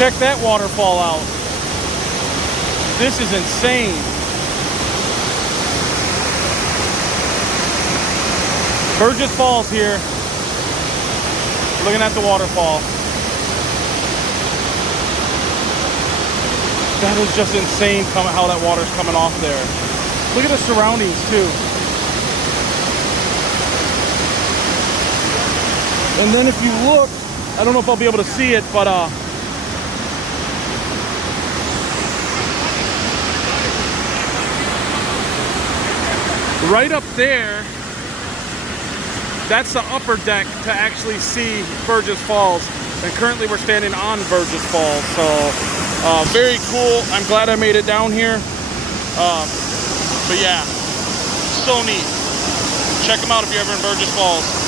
Check that waterfall out. This is insane. Burgess Falls here. Looking at the waterfall. That is just insane how that water's coming off there. Look at the surroundings too. And then if you look, I don't know if I'll be able to see it, but right up there, that's the upper deck to actually see Burgess Falls. And currently we're standing on Burgess Falls. So very cool. I'm glad I made it down here. But yeah, so neat. Check them out if you're ever in Burgess Falls.